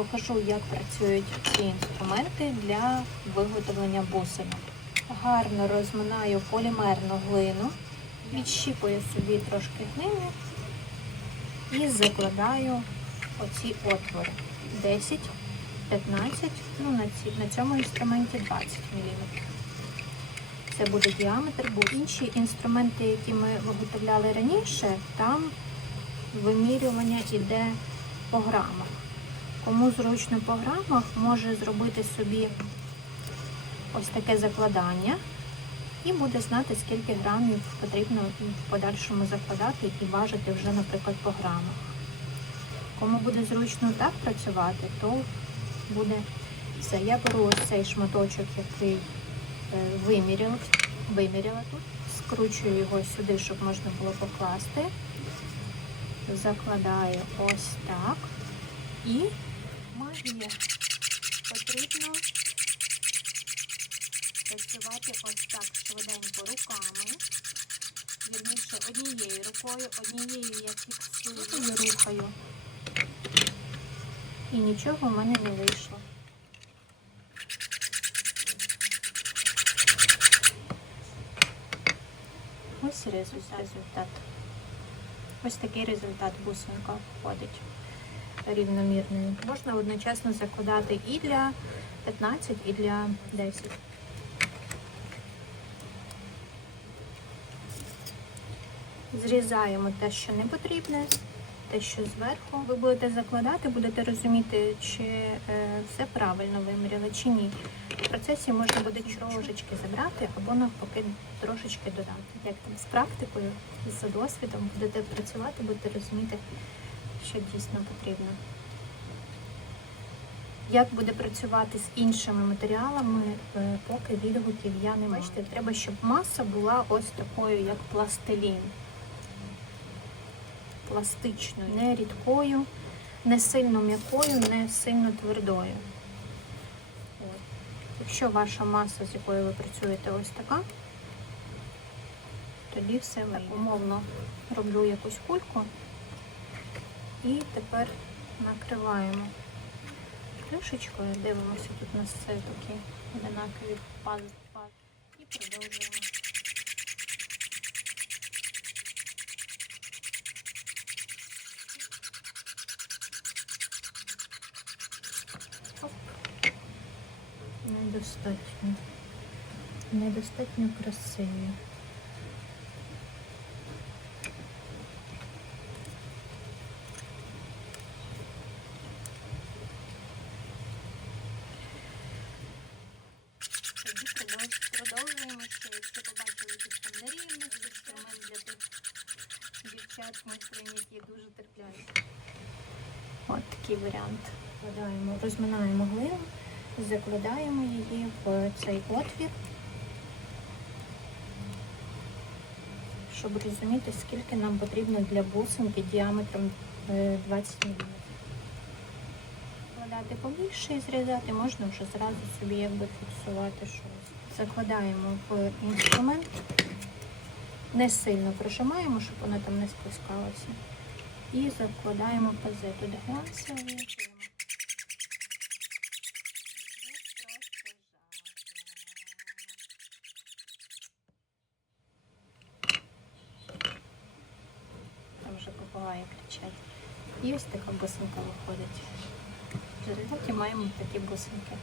Покажу, як працюють ці інструменти для виготовлення бусинок. Гарно розминаю полімерну глину, відщіпую собі трошки глини і закладаю оці отвори 10, 15, ну на цьому інструменті 20 мм. Це буде діаметр, бо інші інструменти, які ми виготовляли раніше, там вимірювання йде по грамах. Кому зручно по грамах, може зробити собі ось таке закладання і буде знати, скільки грамів потрібно в подальшому закладати і важити вже, наприклад, по грамах. Кому буде зручно так працювати, то буде все. Я беру ось цей шматочок, який е, виміряла, виміряла тут, скручую його сюди, щоб можна було покласти. Закладаю ось так. І магія потрібно працювати ось так швиденько руками. Вірніше однією рукою, однією я фіксую рухаю. І нічого в мене не вийшло. Ось результат. Ось такий результат бусинка входить рівномірною. Можна одночасно закладати і для 15, і для 10. Зрізаємо те, що не потрібне, те, що зверху. Ви будете закладати, будете розуміти, чи е, все правильно виміряли, чи ні. В процесі можна буде трошечки забрати або навпаки трошечки додати. Як там з практикою, з досвідом будете працювати, будете розуміти, що дійсно потрібно. Як буде працювати з іншими матеріалами, е, поки відгуків я не. Бачите, треба, щоб маса була ось такою, як пластилін. Пластичною, не рідкою, не сильно м'якою, не сильно твердою. От. Якщо ваша маса, з якою ви працюєте, ось така, тоді все. Умовно роблю якусь кульку і тепер накриваємо кришечкою, дивимося, тут у нас все такі одинакові пази і продовжуємо. Оп. Недостатньо. Недостатньо красиві. Тоді продовж- продовжуємо ще, якщо побачили якісь там нерівності, інструмент для тих дівчат, які дуже терплять. От такий варіант. Вкладаємо, розминаємо глину, закладаємо її в цей отвір, щоб розуміти, скільки нам потрібно для бусинки діаметром е, 20 мм. Вкладати побільше і зрізати, можна вже зразу собі якби фіксувати щось. Закладаємо в інструмент, не сильно прижимаємо, щоб воно там не спускалося. І закладаємо пази. Тут глянцеві. Там вже попугаї кричать. І ось така бусинка виходить. В результаті маємо такі бусинки.